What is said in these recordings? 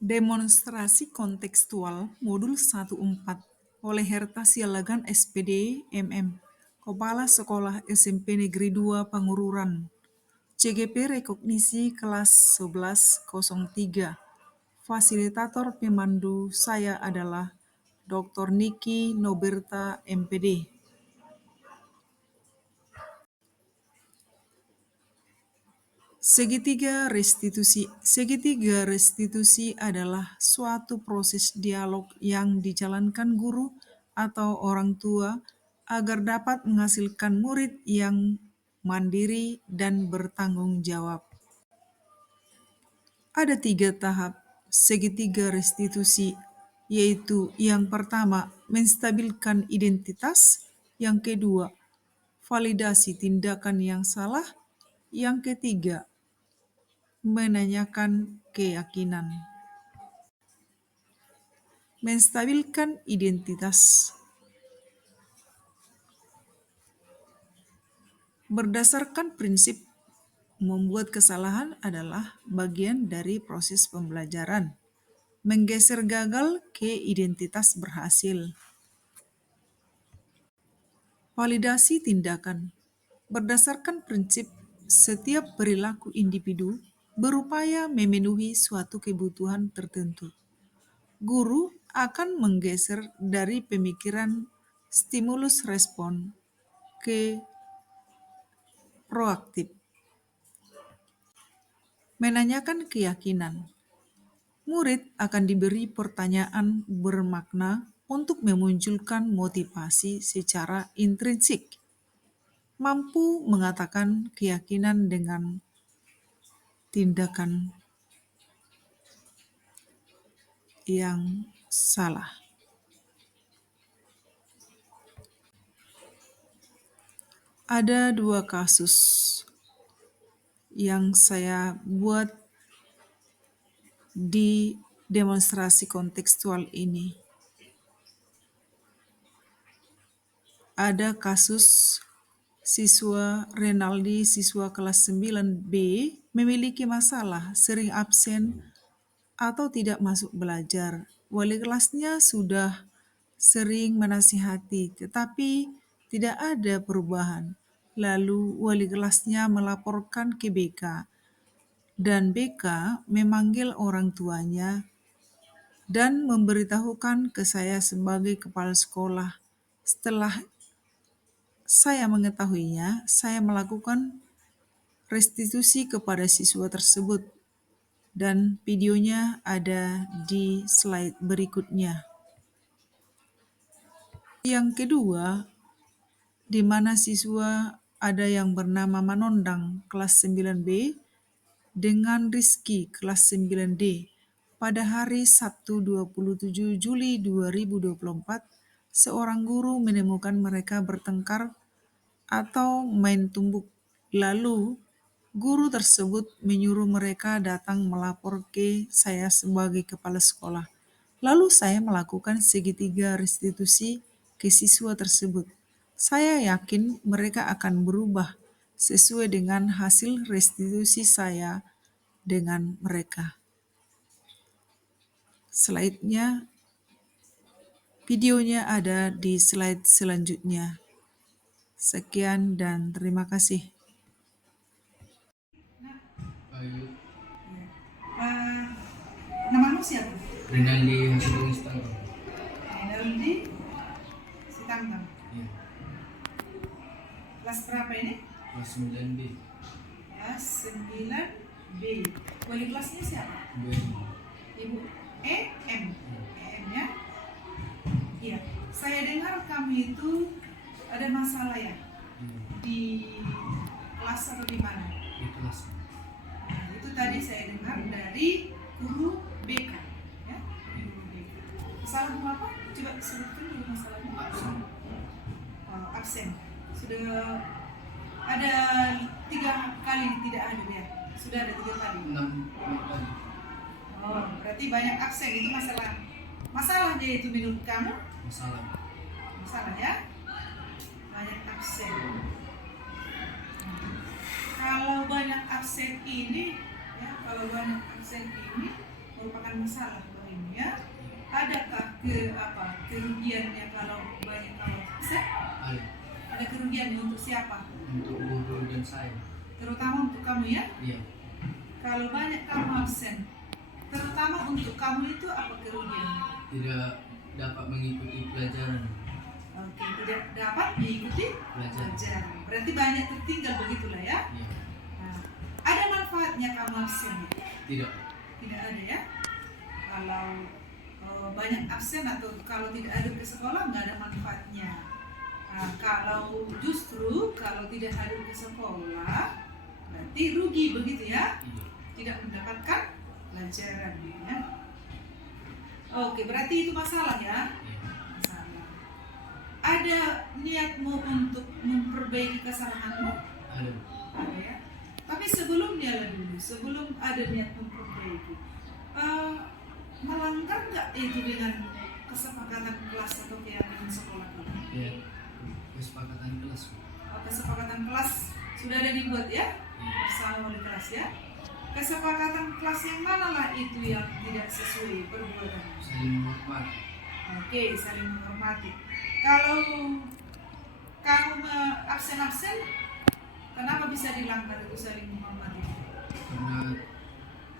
Demonstrasi kontekstual modul 14 oleh Herta Sialagan SPD MM, Kepala Sekolah SMP Negeri 2 Pangururan. CGP Rekognisi kelas 1103. Fasilitator pemandu saya adalah Dr. Niki Noberta MPD. Segitiga restitusi adalah suatu proses dialog yang dijalankan guru atau orang tua agar dapat menghasilkan murid yang mandiri dan bertanggung jawab. Ada 3 tahap segitiga restitusi, yaitu yang pertama, menstabilkan identitas, yang kedua, validasi tindakan yang salah, yang ketiga, menanyakan keyakinan. Menstabilkan identitas. Berdasarkan prinsip membuat kesalahan adalah bagian dari proses pembelajaran. Menggeser gagal ke identitas berhasil. Validasi tindakan. Berdasarkan prinsip setiap perilaku individu berupaya memenuhi suatu kebutuhan tertentu. Guru akan menggeser dari pemikiran stimulus respon ke proaktif. Menanyakan keyakinan. Murid akan diberi pertanyaan bermakna untuk memunculkan motivasi secara intrinsik. Mampu mengatakan keyakinan dengan tindakan yang salah. Ada 2 kasus yang saya buat di demonstrasi kontekstual ini. Ada kasus siswa Renaldi, siswa kelas 9B, memiliki masalah sering absen atau tidak masuk belajar. Wali kelasnya sudah sering menasihati, tetapi tidak ada perubahan. Lalu wali kelasnya melaporkan ke BK, dan BK memanggil orang tuanya dan memberitahukan ke saya sebagai kepala sekolah. Setelah saya mengetahuinya, saya melakukan restitusi kepada siswa tersebut, dan videonya ada di slide berikutnya. Yang kedua, di mana siswa ada yang bernama Manondang kelas 9B dengan Rizky kelas 9D. Pada hari Sabtu 27 Juli 2024, seorang guru menemukan mereka bertengkar atau main tumbuk. Lalu, guru tersebut menyuruh mereka datang melapor ke saya sebagai kepala sekolah. Lalu saya melakukan segitiga restitusi ke siswa tersebut. Saya yakin mereka akan berubah sesuai dengan hasil restitusi saya dengan mereka. Slide-nya, videonya ada di slide selanjutnya. Sekian dan terima kasih. Namamu siapa? Renaldi Hasidong Istana. Renaldi Sitanggang. Iya. Kelas berapa ini? Kelas 9B. Kelas 9B. Wali kelasnya siapa? Bu. Ibu EM. EM-nya? Iya. Saya dengar kami itu ada masalah ya? Di kelas atau di mana? Di kelas. Nah, itu tadi saya dengar dari guru BK. Ya? Guru BK. Masalahmu apa? Coba sebutkan dulu masalahmu. Absen. Sudah ada 3 kali tidak hadir ya? Sudah ada 3 kali? 6 kali. Oh, berarti banyak absen. Itu masalahnya itu menurut kamu? Masalah ya? Banyak absen. Kalau banyak absen ini merupakan masalah ini ya. Adakah kerugiannya kalau banyak kamu absen? Ada. Ada kerugiannya untuk siapa? Untuk guru dan saya. Terutama untuk kamu ya. Iya. Kalau banyak kamu absen, terutama untuk kamu itu apa kerugiannya? Tidak dapat mengikuti pelajaran. Oke, tidak dapat mengikuti pelajaran. Berarti banyak tertinggal begitulah ya. Iya. Nah, ada manfaatnya kamu absen? Tidak. Tidak ada ya. Kalau banyak absen atau kalau tidak ada ke sekolah nggak ada manfaatnya. Nah, kalau justru kalau tidak hadir ke sekolah berarti rugi begitu ya. Iya. Tidak mendapatkan pelajaran ya. Oke, berarti itu masalah ya. Iya. Masalah. Ada niatmu untuk memperbaiki kesalahanmu? Ada. Ada ya. Tapi sebelumnya dulu, sebelum ada niat memperbaiki, melanggar nggak itu dengan kesepakatan kelas atau keyakinan sekolah kamu? Ya, kesepakatan kelas. Kesepakatan kelas sudah ada dibuat ya Iya. bersama wali kelas ya. Kesepakatan kelas yang mana lah itu yang tidak sesuai perbuatan? Saling menghormati. Oke, saling menghormati. Kalau kamu absen-absen, kenapa bisa dilanggar itu saling menghormati? Karena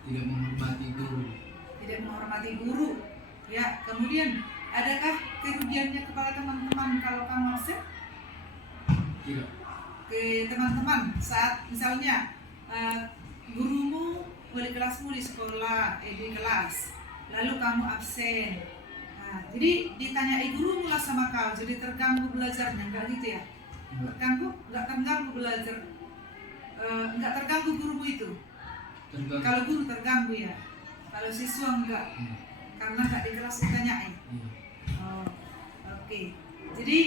tidak menghormati guru. Tidak menghormati guru. Ya, kemudian adakah kerugiannya kepada teman-teman kalau kamu absen? Tidak. Ke teman-teman saat misalnya gurumu, wali kelasmu di sekolah, di kelas, lalu kamu absen. Nah, jadi ditanyai gurumu lah sama kau, jadi terganggu belajarnya, enggak gitu ya? Enggak terganggu belajar, enggak terganggu gurumu itu. Terganggu. Kalau guru terganggu ya, kalau siswa enggak, karena enggak di kelas ditanyai. Iya. Oh, oke. Jadi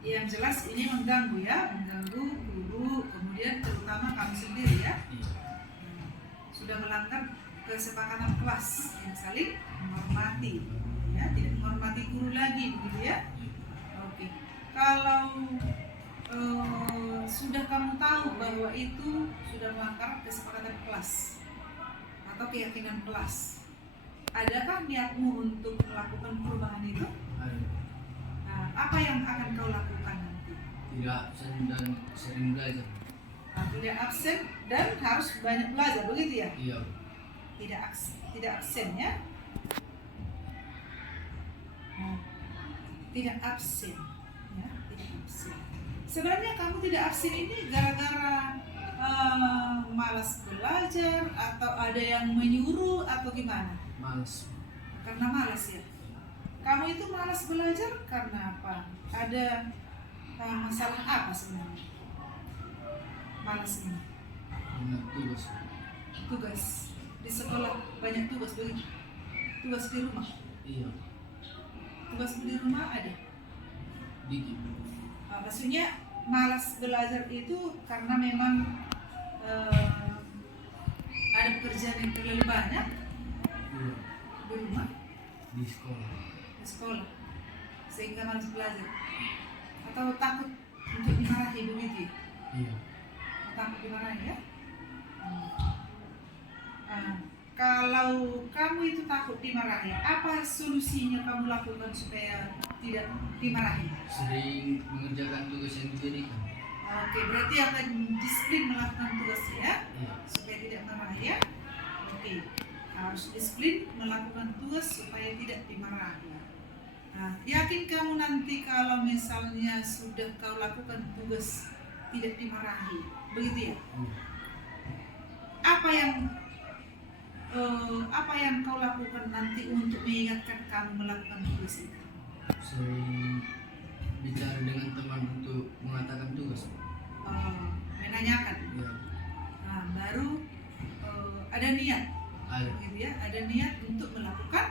yang jelas ini mengganggu ya, mengganggu guru, kemudian terutama kamu sendiri ya. Iya. Sudah melanggar kesepakatan kelas yang saling menghormati, ya, tidak menghormati guru lagi begitu ya. Oke. Kalau sudah kamu tahu bahwa itu sudah melanggar kesepakatan kelas atau keyakinan kelas, adakah niatmu untuk melakukan perubahan itu? Ada. Nah, apa yang akan kau lakukan nanti? Tidak absen dan sering belajar. Nah, tidak absen dan harus banyak belajar, begitu ya? Iya. Tidak absen ya? Nah, tidak absen, ya, tidak absen. Sebenarnya kamu tidak absen ini gara-gara malas belajar atau ada yang menyuruh atau gimana? Malas. Karena malas ya. Kamu itu malas belajar karena apa? Ada masalah apa sebenarnya? Malas ini. Banyak tugas. Tugas di sekolah banyak tugas begitu. Tugas di rumah. Iya. Tugas di rumah ada. Dikit. Maksudnya malas belajar itu karena memang ada pekerjaan yang terlalu banyak Iya. di rumah, Di sekolah. di sekolah, sehingga malas belajar. Atau takut untuk dimarahi begitu? Iya. Takut dimarahi ya? Kalau kamu itu takut dimarahi, apa solusinya kamu lakukan supaya tidak dimarahi? Sering mengerjakan tugas yang diberikan. Oke, berarti akan disiplin melakukan tugasnya ya, Iya. supaya tidak dimarahi ya. Oke, harus disiplin melakukan tugas supaya tidak dimarahi. Nah, yakin kamu nanti kalau misalnya sudah kau lakukan tugas tidak dimarahi, begitu ya? Iya. Apa yang kau lakukan nanti untuk mengingatkan kamu melakukan tugas itu? Sering bicara dengan teman untuk mengatakan tugas. Menanyakan. Iya. Nah, baru ada niat, Ada. gitu ya, ada niat untuk melakukan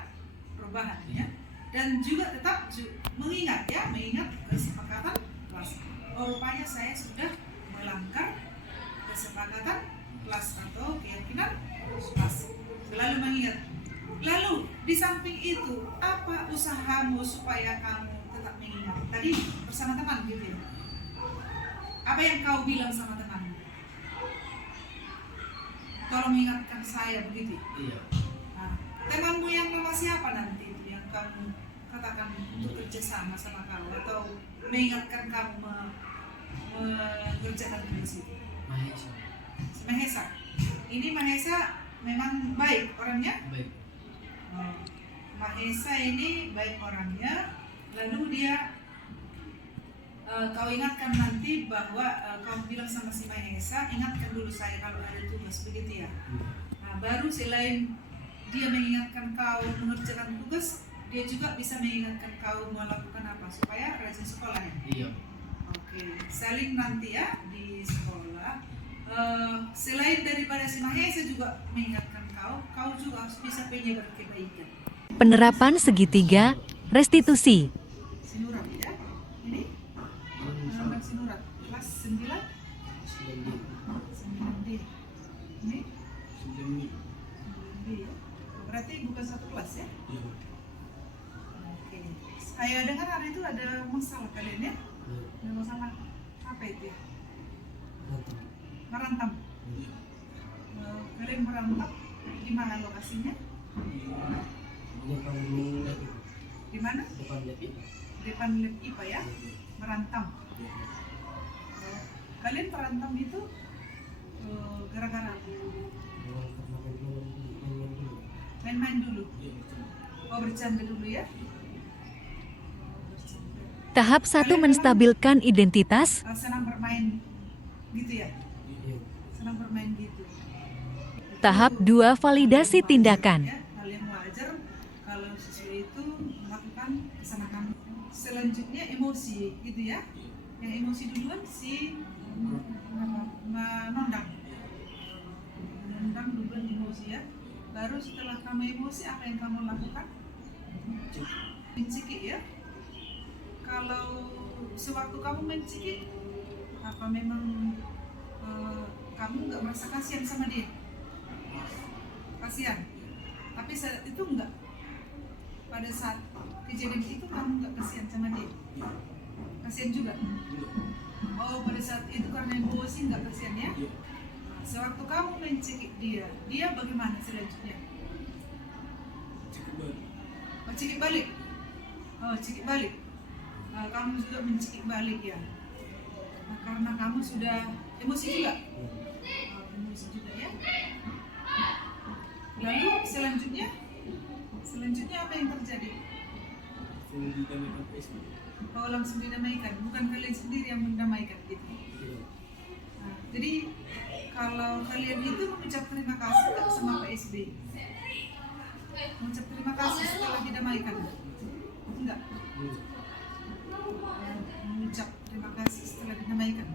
perubahan ya, dan juga tetap mengingat kesepakatan kelas. Rupanya saya sudah melanggar kesepakatan kelas atau keyakinan kelas. Selalu mengingat. Lalu di samping itu, apa usahamu supaya kamu tetap mengingat? Tadi bersama teman gitu ya. Apa yang kau bilang sama temanmu? Tolong ingatkan saya begitu. Iya. Nah, Temanmu yang nama siapa nanti itu yang kamu katakan untuk kerjasama sama kamu atau mengingatkan kamu mengerjakan tugas itu? Mahesa. Mahesa. Ini Mahesa memang baik orangnya? Baik. Oh, Mahesa ini baik orangnya. Lalu dia kau ingatkan nanti bahwa kau bilang sama si Mahesa, ingatkan dulu saya kalau ada tugas, begitu ya? Nah, baru selain dia mengingatkan kau mengerjakan tugas, dia juga bisa mengingatkan kau melakukan apa supaya rajin sekolah ya? Iya. Oke, saling nanti ya di sekolah. Selain daripada si Mahesa juga mengingatkan kau juga harus bisa penyebar kebaikan. Penerapan segitiga, restitusi. Sinurat ya, ini anak sinurat kelas 9 9D. Ini 9D ya. Berarti bukan satu kelas ya? Iya. Oke. Saya dengar hari itu ada masalah kalian ya? Ada masalah apa itu ya? Merantau. Kalian merantau di mana lokasinya? Di mana? Depan lab IPA ya? Merantau. Kalian merantau itu gara-gara main-main dulu. Oh, bercanda dulu ya? Tahap 1 menstabilkan identitas. Senang bermain gitu ya? Senang bermain gitu. Tahap 2 validasi tindakan. Ya, hal yang wajar kalau siswa itu melakukan kesenangan. Selanjutnya emosi gitu ya? Yang emosi duluan si menondang duluan emosi ya. Baru setelah kamu emosi apa yang kamu lakukan? Mencekik ya. Kalau sewaktu kamu mencekik, apa memang kamu nggak merasa kasihan sama dia? Kasihan. Tapi saat itu enggak. Pada saat kejadian itu kamu nggak kasihan sama dia? Kasihan juga. Oh, pada saat itu karena emosi nggak kasihan ya? Sewaktu kamu mencekik dia bagaimana selanjutnya? Oh, cekik balik. Oh, cekik balik. Kamu juga mencekik balik ya. Nah, karena kamu sudah emosi juga. Emosi juga ya. Lalu selanjutnya apa yang terjadi? Oh, langsung didamaikan. Bukan kalian sendiri yang mendamaikan gitu. Nah, jadi kalau kalian itu mengucap terima kasih nggak sama Pak SB? Mengucap terima kasih setelah didamaikan? Enggak. Mengucap terima kasih setelah didamaikan.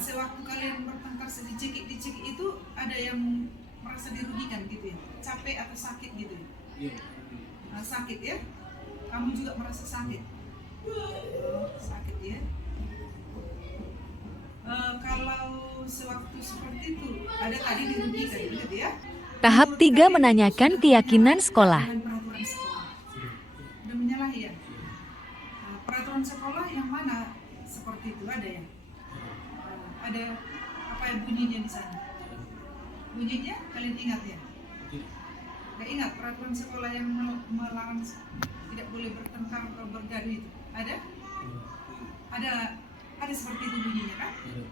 Sewaktu kalian bertengkar dicekik itu ada yang merasa dirugikan gitu ya? Capek atau sakit gitu ya? Sakit ya? Kamu juga merasa sakit? Sakit ya? Kalau sewaktu seperti itu ada tadi dirugikan gitu ya? Tahap 3 menanyakan keyakinan sekolah. Peraturan sekolah. Udah menyalahi ya? Peraturan sekolah yang mana seperti itu ada ya? Ada apa yang bunyinya di sana? Bunyinya kalian ingat ya? Gak ingat peraturan sekolah yang melarang tidak boleh bertengkar atau bergaduh itu? Ada? Ada seperti itu bunyinya kan? Ada.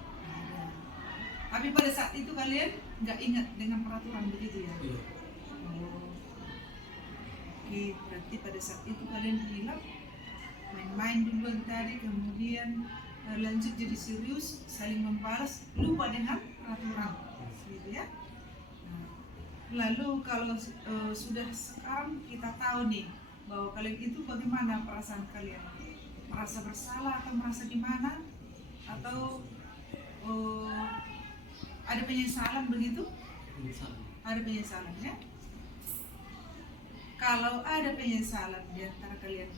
Tapi pada saat itu kalian nggak ingat dengan peraturan begitu ya? Oh. Oke, berarti pada saat itu kalian hilang main-main duluan tadi, kemudian lanjut jadi serius, saling membalas, lupa dengan peraturan, gitu ya. Nah, lalu kalau sudah sekarang kita tahu nih bahwa kalian itu bagaimana perasaan kalian, merasa bersalah atau merasa gimana, atau ada penyesalan begitu? Ada penyesalan ya. Kalau ada penyesalan di antara kalian,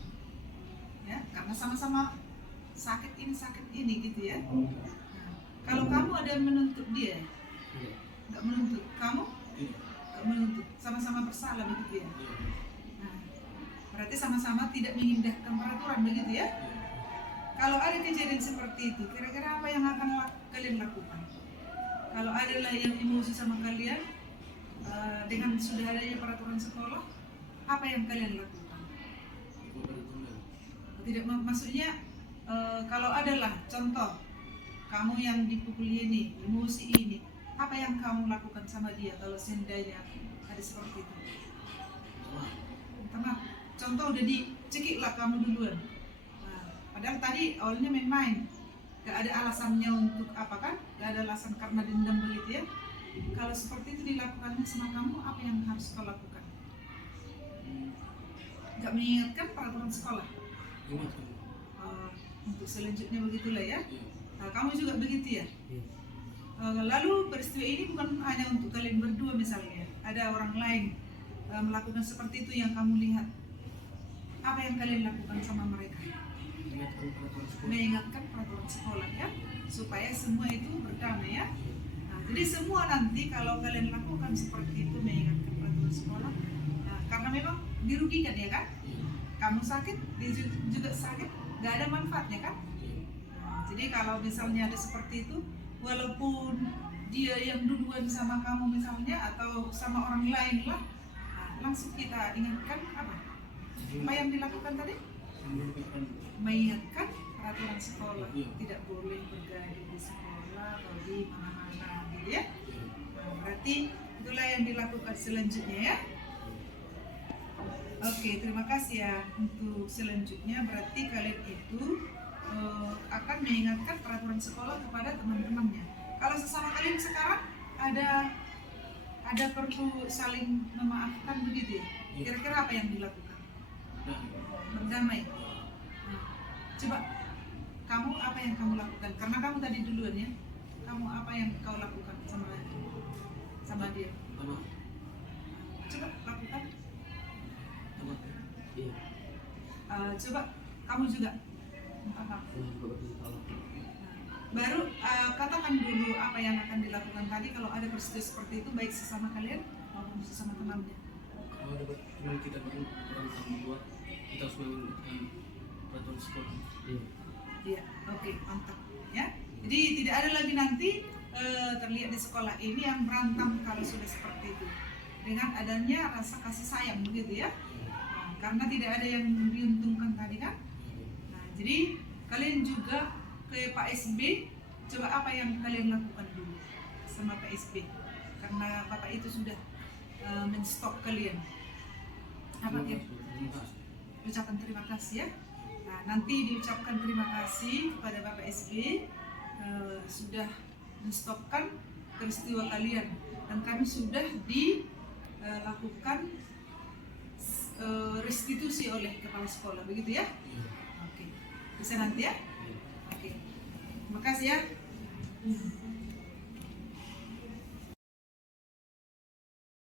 ya, karena sama-sama sakit ini gitu ya. Nah, kalau kamu ada yang menuntut dia, nggak menuntut, kamu nggak menuntut, sama-sama bersalah begitu ya. Nah, berarti sama-sama tidak mengindahkan peraturan begitu ya. Kalau ada kejadian seperti itu, kira-kira apa yang akan kalian lakukan? Kalau adalah yang emosi sama kalian, dengan sudah adanya peraturan sekolah, apa yang kalian lakukan? Tidak, maksudnya kalau adalah contoh kamu yang dipukuli ini, emosi ini, apa yang kamu lakukan sama dia kalau seandainya ada seperti itu? Pertama, contoh udah dicekik lah kamu duluan. Nah, padahal tadi awalnya main-main, gak ada alasannya untuk apa kan? Gak ada alasan karena dendam begitu ya. Kalau seperti itu dilakukan sama kamu, apa yang harus kau lakukan? Gak mengingatkan peraturan sekolah. Untuk selanjutnya begitulah ya. Nah, kamu juga begitu ya. Lalu peristiwa ini bukan hanya untuk kalian berdua misalnya, ada orang lain melakukan seperti itu yang kamu lihat. Apa yang kalian lakukan sama mereka? Mengingatkan peraturan sekolah ya, supaya semua itu berdamai ya. Nah, jadi semua nanti kalau kalian lakukan seperti itu, mengingatkan peraturan sekolah, nah, karena memang dirugikan ya kan? Kamu sakit, dia juga sakit, gak ada manfaatnya kan? Nah, jadi kalau misalnya ada seperti itu, walaupun dia yang duluan sama kamu misalnya atau sama orang lain lah, nah, langsung kita ingatkan apa? Apa yang dilakukan tadi? Mengingatkan peraturan sekolah, tidak boleh bergaduh di sekolah atau di mana-mana gitu ya. Nah, berarti itulah yang dilakukan selanjutnya ya. Oke, terima kasih ya. Untuk selanjutnya berarti kalian itu akan mengingatkan peraturan sekolah kepada teman-temannya. Kalau sesama kalian sekarang ada perlu saling memaafkan begitu ya? Kira-kira apa yang dilakukan? Berdamai. Nah, coba kamu apa yang kamu lakukan? Karena kamu tadi duluan ya. Kamu apa yang kau lakukan sama dia? Coba lakukan. Coba kamu juga minta maaf. Baru katakan dulu apa yang akan dilakukan tadi kalau ada peristiwa seperti itu, baik sesama kalian maupun sesama temannya. Kalau dapat teman kita baru orang kamu buat, kita harus menggunakan peraturan sekolah. Iya, oke, mantap ya. Jadi tidak ada lagi nanti terlihat di sekolah ini yang berantem kalau sudah seperti itu. Dengan adanya rasa kasih sayang begitu ya. Nah, karena tidak ada yang diuntungkan tadi kan. Nah, jadi kalian juga ke Pak SB, coba apa yang kalian lakukan dulu sama Pak SB, karena Bapak itu sudah menstop kalian. Apa ya? Ucapan terima kasih ya. Nah, nanti diucapkan terima kasih kepada Bapak SB sudah menstopkan peristiwa kalian dan kami sudah dilakukan restitusi oleh kepala sekolah begitu ya. Oke, bisa nanti ya. Oke, terima kasih ya.